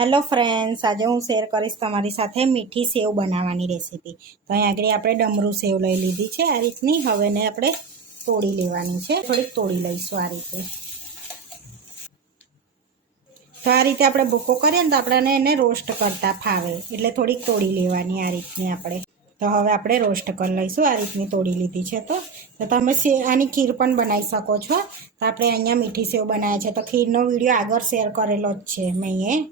Hello friends, આજે હું share કરીશ તમારી સાથે મીઠી સેવ બનાવવાની રેસીપી। તો અહીં આગળ આપણે ડમરૂ સેવ લઈ લીધી છે આ રીતની। હવે એને આપણે તોડી લેવાની છે, થોડીક તોડી લઈશું આ રીતે। તો આ રીતે આપણે ભૂકો કરીએ ને તો આપણને એને રોસ્ટ કરતા ફાવે, એટલે થોડીક તોડી લેવાની આ રીતની આપણે। તો હવે આપણે રોસ્ટ કરી લઈશું, આ રીતની તોડી લીધી છે। તો તમે આની ખીર પણ બનાવી શકો છો। તો આપણે અહીંયા મીઠી સેવ બનાવ્યા છે, તો ખીરનો વિડીયો આગળ શેર કરેલો જ છે મેં અહીંયા।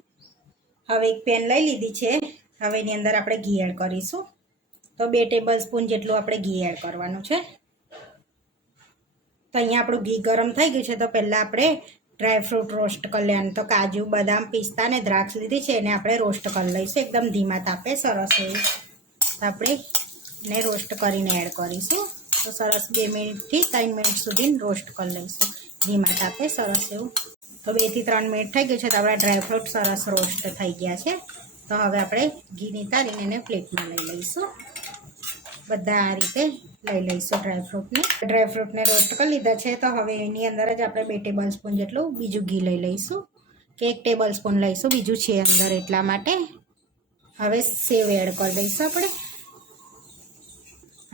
હવે એક પેન લઈ લીધી છે। હવે એની અંદર આપણે ઘી એડ કરીશું। તો 2 ટેબલ સ્પૂન જેટલું આપણે ઘી એડ કરવાનું છે। તો અહીંયા આપણું ઘી ગરમ થઈ ગયું છે। તો પહેલાં આપણે ડ્રાયફ્રૂટ રોસ્ટ કરી લેવાનું। તો કાજુ, બદામ, પિસ્તા ને દ્રાક્ષ લીધી છે, એને આપણે રોસ્ટ કરી લઈશું એકદમ ધીમા તાપે સરસ એવું। તો આપણે એને રોસ્ટ કરીને એડ કરીશું। તો સરસ 2 મિનિટથી 3 મિનિટ સુધી રોસ્ટ કરી લઈશું ધીમા તાપે સરસ એવું। તો 2 થી 3 મિનિટ થઈ ગઈ છે। તો આપણા ડ્રાયફ્રૂટ સરસ રોસ્ટ થઈ ગયા છે। તો હવે આપણે ઘી નિતારીને એને પ્લેટમાં લઈ લઈશું। બધા આ રીતે લઈ લઈશું ડ્રાયફ્રૂટને રોસ્ટ કરી લીધા છે। તો હવે એની અંદર જ આપણે 2 ટેબલ સ્પૂન જેટલું બીજું ઘી લઈ લઈશું, કે 1 ટેબલ સ્પૂન લઈશું, બીજું છે અંદર એટલા માટે। હવે સેવ એડ કરી દઈશું આપણે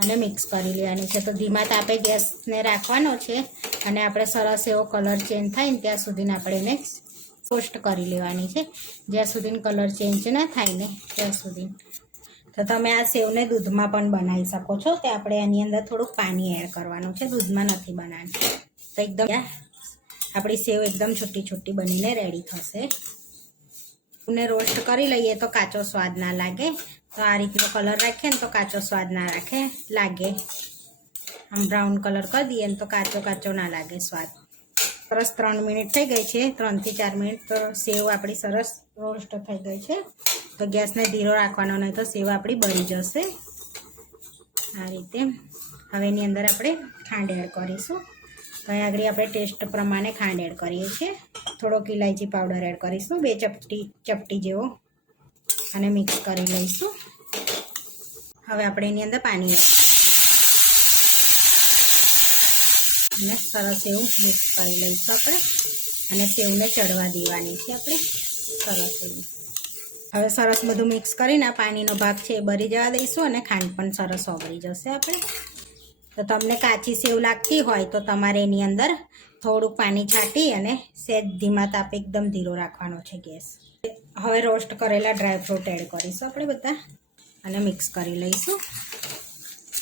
અને મિક્સ કરી લેવાની છે। તો ધીમા તાપે ગેસને રાખવાનો છે અને આપણે સરસ એવો કલર ચેન્જ થાય ને ત્યાં સુધીને આપણે એને રોસ્ટ કરી લેવાની છે, જ્યાં સુધી કલર ચેન્જ ના થાય ને ત્યાં સુધી। તો તમે આ સેવને દૂધમાં પણ બનાવી શકો છો। તો આપણે એની અંદર થોડુંક પાણી એડ કરવાનું છે, દૂધમાં નથી બનાવવાનું। તો એકદમ આપણી સેવ એકદમ છૂટી છૂટી બનીને રેડી થશે। એને રોસ્ટ કરી લઈએ તો કાચો સ્વાદ ના લાગે। તો આ રીતનો કલર રાખીએ ને તો કાચો સ્વાદ ના લાગે। આમ બ્રાઉન કલર કરી દઈએ ને તો કાચો ના લાગે સ્વાદ। સરસ 3 મિનિટ થઈ ગઈ છે, 3 થી 4 મિનિટ। તો સેવ આપણી સરસ રોસ્ટ થઈ ગઈ છે। તો ગેસને ધીરો રાખવાનો, નહીં તો સેવ આપણી બળી જશે આ રીતે। હવે એની અંદર આપણે ખાંડ એડ કરીશું। તો અહીં આગળ આપણે ટેસ્ટ પ્રમાણે ખાંડ એડ કરીએ છીએ। થોડોક ઇલાયચી પાવડર એડ કરીશું, 2 ચપટી જેવો, અને મિક્સ કરી લઈશું। હવે આપણે એની અંદર પાણી એડ કરવાનું અને સરસ એવું મિક્સ કરી લઈશું આપણે, અને સેવને ચડવા દેવાની છે આપણે સરસ એવી। હવે સરસ બધું મિક્સ કરીને આ પાણીનો ભાગ છે એ બળી જવા દઈશું, અને ખાંડ પણ સરસ ઓગળી જશે આપણે। તો તમને કાચી સેવ લાગતી હોય તો તમારે એની અંદર થોડુંક પાણી છાંટી અને સહેજ ધીમા તાપે એકદમ ધીરો રાખવાનો છે ગેસ। હવે રોસ્ટ કરેલા ડ્રાયફ્રૂટ એડ કરીશું આપણે બધા, અને મિક્સ કરી લઈશું।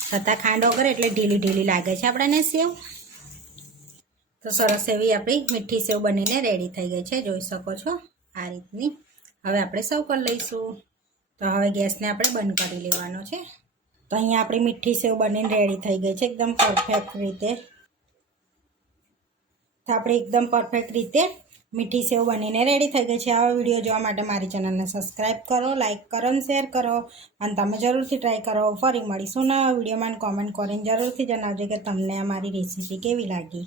છતાં ખાંડ ઓગળે એટલે ઢીલી ઢીલી લાગે છે આપણને સેવ। તો સરસ એવી આપણી મીઠી સેવ બનીને રેડી થઈ ગઈ છે, જોઈ શકો છો આ રીતની। હવે આપણે સર્વ કરી લઈશું। તો હવે ગેસને આપણે બંધ કરી લેવાનો છે। તો અહીંયા આપણી મીઠી સેવ બનીને રેડી થઈ ગઈ છે એકદમ પરફેક્ટ રીતે। તો આપણે એકદમ પરફેક્ટ રીતે મીઠી સેવ બનીને રેડી થઈ ગઈ છે। આવા વિડીયો જોવા માટે મારી ચેનલને સબસ્ક્રાઈબ કરો, લાઇક કરો અને શેર કરો, અને તમે જરૂરથી ટ્રાય કરો। ફરી મળીશું નવા વિડીયોમાં। કોમેન્ટ કરીને જરૂરથી જણાવજો કે તમને આ મારી રેસીપી કેવી લાગી।